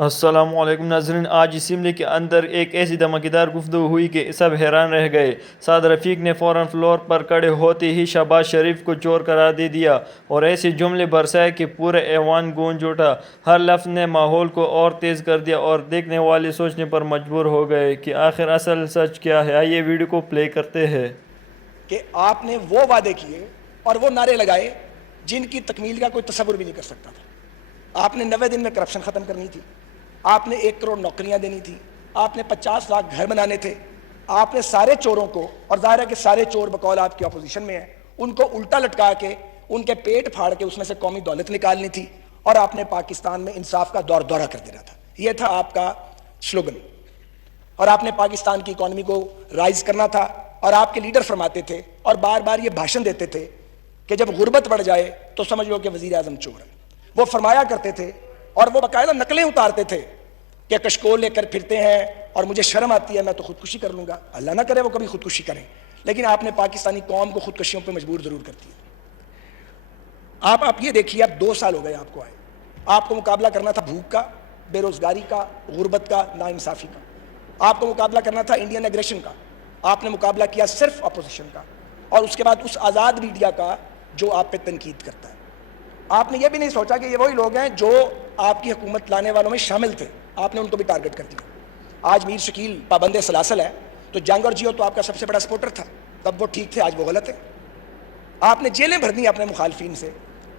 السلام علیکم ناظرین، آج اسمبلی کے اندر ایک ایسی دھماکیدار گفتگو ہوئی کہ سب حیران رہ گئے۔ سعد رفیق نے فوراً فلور پر کھڑے ہوتے ہی شہباز شریف کو چور قرار دے دیا اور ایسے جملے برسائے کہ پورا ایوان گونج اٹھا۔ ہر لفظ نے ماحول کو اور تیز کر دیا اور دیکھنے والے سوچنے پر مجبور ہو گئے کہ آخر اصل سچ کیا ہے۔ آئیے ویڈیو کو پلے کرتے ہیں۔ کہ آپ نے وہ وعدے کیے اور وہ نعرے لگائے جن کی تکمیل کا کوئی تصور بھی نہیں کر سکتا تھا۔ آپ نے 90 دن میں کرپشن ختم کرنی تھی، آپ نے 1 کروڑ نوکریاں دینی تھی، آپ نے 50 لاکھ گھر بنانے تھے، آپ نے سارے چوروں کو، اور ظاہر ہے کہ سارے چور بقول آپ کی اپوزیشن میں ہیں، ان کو الٹا لٹکا کے ان کے پیٹ پھاڑ کے اس میں سے قومی دولت نکالنی تھی، اور آپ نے پاکستان میں انصاف کا دورہ کر دینا تھا۔ یہ تھا آپ کا سلوگن، اور آپ نے پاکستان کی اکانومی کو رائز کرنا تھا، اور آپ کے لیڈر فرماتے تھے اور بار بار یہ بھاشن دیتے تھے کہ جب غربت بڑھ جائے تو سمجھ لو کہ وزیر اعظم چور ہے۔ وہ فرمایا کرتے تھے اور وہ باقاعدہ نقلیں اتارتے تھے کہ کشکول لے کر پھرتے ہیں اور مجھے شرم آتی ہے، میں تو خودکشی کر لوں گا۔ اللہ نہ کرے وہ کبھی خودکشی کریں، لیکن آپ نے پاکستانی قوم کو خودکشیوں پہ مجبور ضرور کر دیا۔ آپ یہ دیکھیے، اب 2 سال ہو گئے آپ کو آئے، آپ کو مقابلہ کرنا تھا بھوک کا، بے روزگاری کا، غربت کا، ناانصافی کا۔ آپ کو مقابلہ کرنا تھا انڈین ایگریشن کا، آپ نے مقابلہ کیا صرف اپوزیشن کا، اور اس کے بعد اس آزاد میڈیا کا جو آپ پہ تنقید کرتا ہے۔ آپ نے یہ بھی نہیں سوچا کہ یہ وہی لوگ ہیں جو آپ کی حکومت لانے والوں میں شامل تھے، آپ نے ان کو بھی ٹارگٹ کر دیا۔ آج میر شکیل پابند سلاسل ہے، تو جنگ اور جیو تو آپ کا سب سے بڑا سپورٹر تھا، تب وہ ٹھیک تھے، آج وہ غلط ہے۔ آپ نے جیلیں بھر دی اپنے مخالفین سے،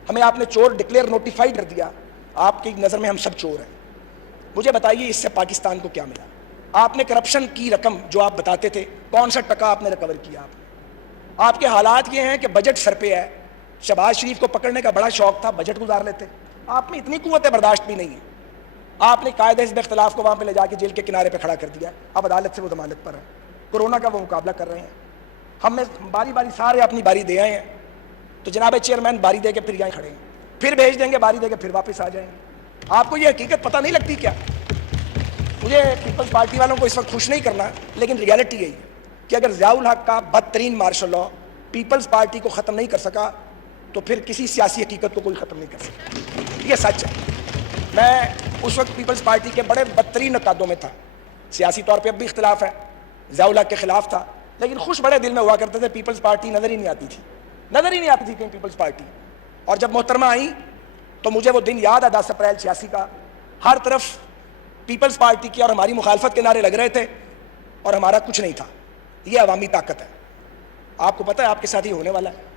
ہمیں آپ نے چور ڈکلیئر نوٹیفائی کر دیا، آپ کی نظر میں ہم سب چور ہیں۔ مجھے بتائیے اس سے پاکستان کو کیا ملا؟ آپ نے کرپشن کی رقم جو آپ بتاتے تھے، کون سا ٹکا آپ نے ریکور کیا؟ آپ کے حالات یہ ہیں کہ بجٹ سر پہ ہے، شہباز شریف کو پکڑنے کا بڑا شوق تھا، بجٹ گزار لیتے۔ آپ میں اتنی قوت برداشت بھی نہیں ہے، آپ نے قائد حزب اختلاف کو وہاں پہ لے جا کے جیل کے کنارے پہ کھڑا کر دیا، اب عدالت سے وہ ضمانت پر ہے، کورونا کا وہ مقابلہ کر رہے ہیں۔ ہم میں باری باری سارے اپنی باری دے آئے ہیں، تو جناب چیئرمین باری دے کے پھر یہیں کھڑے ہیں، پھر بھیج دیں گے باری دے کے پھر واپس آ جائیں گے۔ آپ کو یہ حقیقت پتہ نہیں لگتی کیا؟ مجھے پیپلز پارٹی والوں کو اس وقت خوش نہیں کرنا، لیکن ریالٹی یہی ہے کہ اگر ضیاء الحق کا بدترین مارشل لاء پیپلز پارٹی کو ختم نہیں کر سکا تو پھر کسی سیاسی حقیقت کو کوئی ختم نہیں کر سکتا۔ یہ سچ ہے۔ میں اس وقت پیپلز پارٹی کے بڑے بدترین نقادوں میں تھا، سیاسی طور پہ اب بھی اختلاف ہے، ضیاء الحق کے خلاف تھا، لیکن خوش بڑے دل میں ہوا کرتے تھے۔ پیپلز پارٹی نظر ہی نہیں آتی تھی، نظر ہی نہیں آتی تھی کہیں پیپلز پارٹی۔ اور جب محترمہ آئیں تو مجھے وہ دن یاد ہے 10 اپریل 86 کا، ہر طرف پیپلز پارٹی کی اور ہماری مخالفت کے نعرے لگ رہے تھے اور ہمارا کچھ نہیں تھا۔ یہ عوامی طاقت ہے۔ آپ کو پتہ ہے آپ کے ساتھ یہ ہونے والا ہے،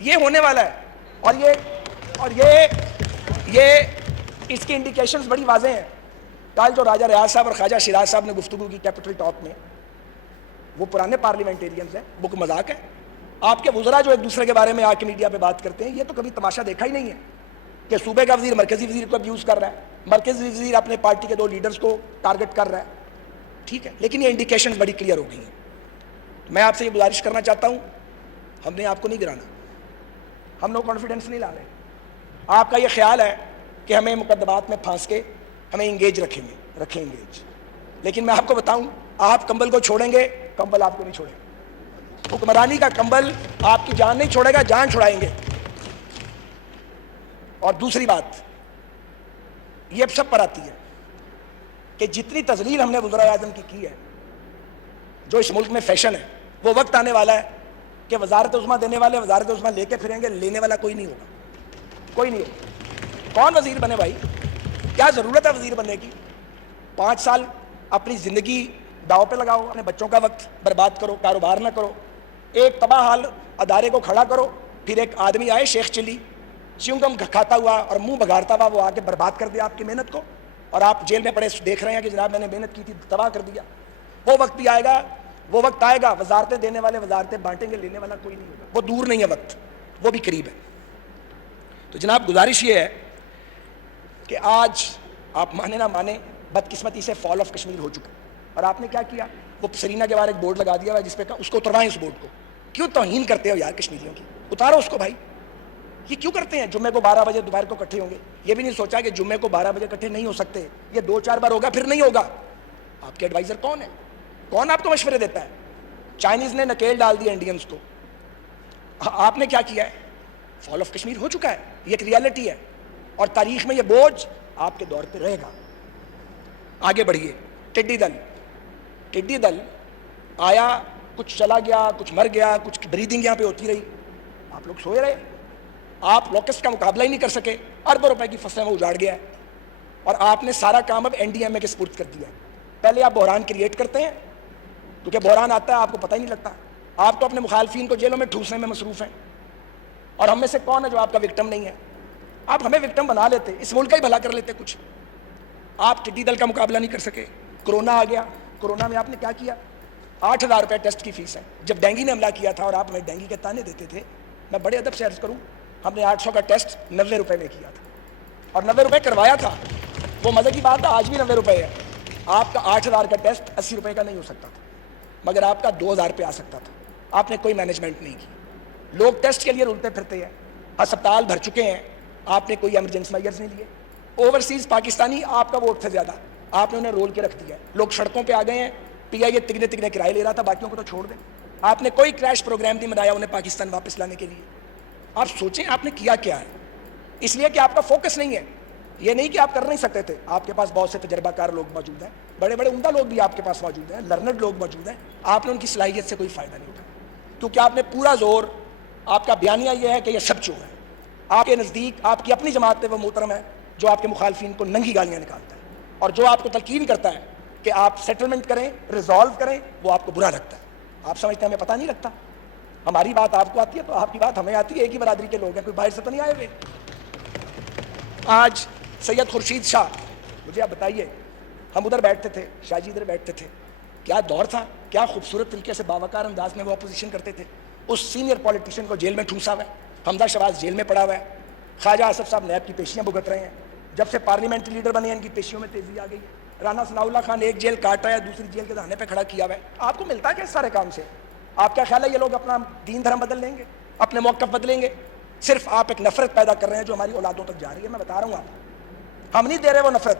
یہ ہونے والا ہے، اور یہ اس کی انڈیکیشنز بڑی واضح ہیں۔ کل جو راجہ ریاض صاحب اور خواجہ شیراز صاحب نے گفتگو کی کیپٹل ٹاک میں، وہ پرانے پارلیمنٹیرینز ہیں، وہ کوئی مذاق ہے؟ آپ کے وزراء جو ایک دوسرے کے بارے میں آ کے میڈیا پہ بات کرتے ہیں، یہ تو کبھی تماشا دیکھا ہی نہیں ہے کہ صوبے کا وزیر مرکزی وزیر کو ابیوز کر رہا ہے، مرکزی وزیر اپنے پارٹی کے 2 لیڈرز کو ٹارگٹ کر رہا ہے، ٹھیک ہے، لیکن یہ انڈیکیشنز بڑی کلیئر ہو گئی ہیں۔ میں آپ سے یہ گزارش کرنا چاہتا ہوں، ہم نے آپ کو نہیں گرانا، ہم لوگ کانفیڈنس نہیں لا رہے۔ آپ کا یہ خیال ہے کہ ہمیں مقدمات میں پھانس کے ہمیں انگیج رکھیں انگیج، لیکن میں آپ کو بتاؤں، آپ کمبل کو چھوڑیں گے، کمبل آپ کو نہیں چھوڑے گا۔ حکمرانی کا کمبل آپ کی جان نہیں چھوڑے گا، جان چھڑائیں گے۔ اور دوسری بات یہ سب پر آتی ہے کہ جتنی تذلیل ہم نے وزراء اعظم کی ہے، جو اس ملک میں فیشن ہے، وہ وقت آنے والا ہے کہ وزارت عظمیٰ دینے والے وزارت عظمیٰ لے کے پھریں گے، لینے والا کوئی نہیں ہوگا، کوئی نہیں ہوگا۔ کون وزیر بنے بھائی؟ کیا ضرورت ہے وزیر بننے کی؟ 5 سال اپنی زندگی داؤ پہ لگاؤ، اپنے بچوں کا وقت برباد کرو، کاروبار نہ کرو، ایک تباہ حال ادارے کو کھڑا کرو، پھر ایک آدمی آئے شیخ چلی چیونگم کھاتا ہوا اور منہ بگاڑتا ہوا، وہ آ کے برباد کر دیا آپ کی محنت کو، اور آپ جیل میں پڑے دیکھ رہے ہیں کہ جناب میں نے محنت کی تھی، تباہ کر دیا۔ وہ وقت بھی آئے گا، وہ وقت آئے گا، وزارتیں دینے والے وزارتیں بانٹیں گے، لینے والا کوئی نہیں ہوگا۔ وہ دور نہیں ہے وقت، وہ بھی قریب ہے۔ تو جناب گزارش یہ ہے کہ آج آپ مانے نہ مانے، بدقسمتی سے فال آف کشمیر ہو چکا، اور آپ نے کیا کیا؟ وہ سرینا کے بارے ایک بورڈ لگا دیا ہوا جس پہ اس کو اتروائیں، اس بورڈ کو۔ کیوں توہین کرتے ہو یار کشمیریوں کی؟ اتارو اس کو بھائی۔ یہ کیوں کرتے ہیں؟ جمعے کو 12 بجے دوپہر کو اکٹھے ہوں گے، یہ بھی نہیں سوچا کہ جمعے کو 12 بجے اکٹھے نہیں ہو سکتے، یہ 2-4 بار ہوگا پھر نہیں ہوگا۔ آپ کے ایڈوائزر کون ہے؟ کون آپ کو مشورے دیتا ہے؟ چائنیز نے نکیل ڈال دیا انڈینز کو، آپ نے کیا کیا ہے؟ فال آف کشمیر ہو چکا ہے، یہ ایک ریالٹی ہے، اور تاریخ میں یہ بوجھ آپ کے دور پہ رہے گا۔ آگے بڑھیے. ٹڈی دل آیا, کچھ چلا گیا, کچھ مر گیا, کچھ بریدنگ یہاں پہ ہوتی رہی, آپ لوگ سوئے رہے, آپ لوکسٹ کا مقابلہ ہی نہیں کر سکے, اربوں روپے کی فصلیں وہ اجاڑ گیا ہے, اور آپ نے سارا کام اب NDMA کے سپرد کر دیا ہے. پہلے آپ بحران کریٹ کرتے ہیں, کیونکہ بحران آتا ہے آپ کو پتہ ہی نہیں لگتا, آپ تو اپنے مخالفین کو جیلوں میں ٹھوسنے میں مصروف ہیں, اور ہم میں سے کون ہے جو آپ کا وکٹم نہیں ہے؟ آپ ہمیں وکٹم بنا لیتے, اس ملک کا ہی بھلا کر لیتے کچھ. آپ ٹڈی دل کا مقابلہ نہیں کر سکے, کرونا آ گیا, کرونا میں آپ نے کیا کیا؟ 8,000 روپے ٹیسٹ کی فیس ہے. جب ڈینگی نے حملہ کیا تھا اور آپ ہمیں ڈینگی کے تانے دیتے تھے, میں بڑے ادب سے عرض کروں, ہم نے 800 کا ٹیسٹ 90 روپے میں کیا تھا, اور 90 روپے کروایا تھا. وہ مزے کی بات ہے, آج بھی 90 روپے ہے. آپ کا 8,000 کا ٹیسٹ 80 روپے کا نہیں ہو سکتا تھا, مگر آپ کا 2,000 پہ آ سکتا تھا. آپ نے کوئی مینجمنٹ نہیں کی. لوگ ٹیسٹ کے لیے رولتے پھرتے ہیں, ہسپتال بھر چکے ہیں, آپ نے کوئی ایمرجنسی میئرز نہیں لیے. اوورسیز پاکستانی آپ کا ووٹ تھے زیادہ, آپ نے انہیں رول کے رکھ دیا. لوگ سڑکوں پہ آ گئے ہیں, PIA تگنے کرائے لے رہا تھا, باقیوں کو تو چھوڑ دیں. آپ نے کوئی کریش پروگرام نہیں بنایا انہیں پاکستان واپس لانے کے لیے. آپ سوچیں آپ نے کیا کیا ہے, اس لیے کہ آپ کا فوکس نہیں ہے. یہ نہیں کہ آپ کر نہیں سکتے تھے, آپ کے پاس بہت سے تجربہ کار لوگ موجود ہیں, بڑے بڑے عمدہ لوگ بھی آپ کے پاس موجود ہیں, لرنڈ لوگ موجود ہیں. آپ نے ان کی صلاحیت سے کوئی فائدہ نہیں اٹھایا, کیونکہ آپ نے پورا زور, آپ کا بیانیہ یہ ہے کہ یہ سب چور ہے. آپ کے نزدیک آپ کی اپنی جماعت پہ وہ محترم ہے جو آپ کے مخالفین کو ننگی گالیاں نکالتا ہے, اور جو آپ کو تلقین کرتا ہے کہ آپ سیٹلمنٹ کریں, ریزالو کریں, وہ آپ کو برا لگتا ہے. آپ سمجھتے ہیں ہمیں پتہ نہیں لگتا؟ ہماری بات آپ کو آتی ہے تو آپ کی بات ہمیں آتی ہے, ایک ہی برادری کے لوگ ہیں, کوئی باہر سے تو نہیں آئے ہوئے. آج سید خورشید شاہ, مجھے آپ بتائیے, ہم ادھر بیٹھتے تھے, شاہ جی ادھر بیٹھتے تھے, کیا دور تھا, کیا خوبصورت طریقے سے باوقار انداز میں وہ اپوزیشن کرتے تھے. اس سینئر پولیٹیشین کو جیل میں ٹھونسا ہوا ہے, حمزہ شہباز جیل میں پڑا ہوا ہے, خواجہ آصف صاحب نیب کی پیشیاں بھگت رہے ہیں. جب سے پارلیمنٹری لیڈر بنے ہیں ان کی پیشیوں میں تیزی آ گئی. رانا ثناء اللہ خان ایک جیل کاٹ رہا ہے, دوسری جیل کے دہانے پہ کھڑا کیا ہوا ہے. آپ کو ملتا ہے کہ اس سارے کام سے؟ آپ کیا خیال ہے یہ لوگ اپنا دین دھرم بدل لیں گے, اپنے موقف بدلیں گے؟ صرف آپ ایک نفرت پیدا کر رہے ہیں جو ہماری اولادوں تک جا رہی ہے. میں بتا رہا ہوں, ہم نہیں دے رہے وہ نفرت,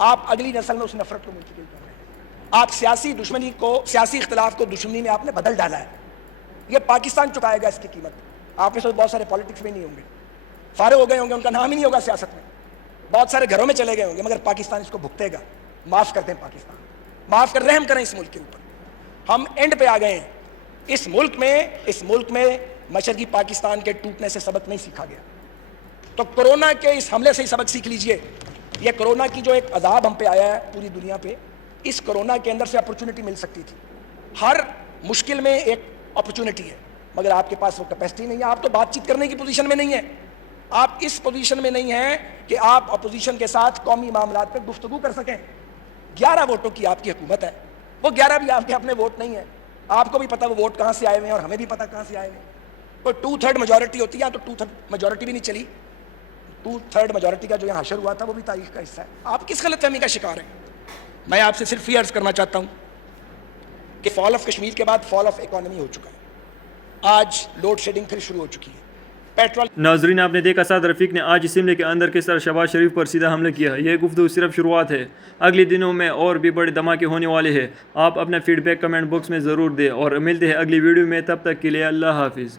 آپ اگلی نسل میں اس نفرت کو منتقل کر رہے ہیں. آپ سیاسی دشمنی کو, سیاسی اختلاف کو دشمنی میں آپ نے بدل ڈالا ہے. یہ پاکستان چکائے گا اس کی قیمت. آپ میں سے بہت سارے پالیٹکس میں نہیں ہوں گے, فارغ ہو گئے ہوں گے, ان کا نام ہی نہیں ہوگا سیاست میں, بہت سارے گھروں میں چلے گئے ہوں گے, مگر پاکستان اس کو بھگتے گا. معاف کر دیں پاکستان, معاف کر, رحم کریں اس ملک کے اوپر. ہم اینڈ پہ آ گئے ہیں. اس ملک میں مشرقی پاکستان کے ٹوٹنے سے سبق نہیں سیکھا گیا, تو کرونا کے اس حملے سے ہی سبق سیکھ لیجئے. یہ کرونا کی جو ایک عذاب ہم پہ آیا ہے پوری دنیا پہ, اس کرونا کے اندر سے اپرچونٹی مل سکتی تھی. ہر مشکل میں ایک اپرچونٹی ہے, مگر آپ کے پاس وہ کیپیسٹی نہیں ہے. آپ تو بات چیت کرنے کی پوزیشن میں نہیں ہیں, آپ اس پوزیشن میں نہیں ہیں کہ آپ اپوزیشن کے ساتھ قومی معاملات پہ گفتگو کر سکیں. 11 ووٹوں کی آپ کی حکومت ہے, وہ 11 بھی آپ کے اپنے ووٹ نہیں ہیں. آپ کو بھی پتا وہ ووٹ کہاں سے آئے ہوئے ہیں, اور ہمیں بھی پتا کہاں سے آئے ہوئے ہیں. کوئی 2/3 میجورٹی ہوتی ہے, تو 2/3 میجورٹی بھی نہیں چلی. 2/3 میجورٹی کا جو یہاں حشر ہوا تھا وہ بھی تاریخ کا حصہ ہے. آپ کس غلط فہمی کا شکار ہیں؟ میں آپ سے صرف یہ عرض کرنا چاہتا ہوں کہ فال آف کشمیر کے بعد فال آف اکانومی ہو چکا ہے. آج لوڈ شیڈنگ پھر شروع ہو چکی ہے. پیٹرول. ناظرین, آپ نے دیکھا سعد رفیق نے آج اسمبلی کے اندر کس طرح شہباز شریف پر سیدھا حملہ کیا. یہ گفتگو صرف شروعات ہے, اگلے دنوں میں اور بھی بڑے دھماکے ہونے والے ہیں. آپ اپنا فیڈ بیک کمنٹ باکس میں ضرور دیں, اور ملتے ہیں اگلی ویڈیو میں. تب تک کے لیے اللہ حافظ.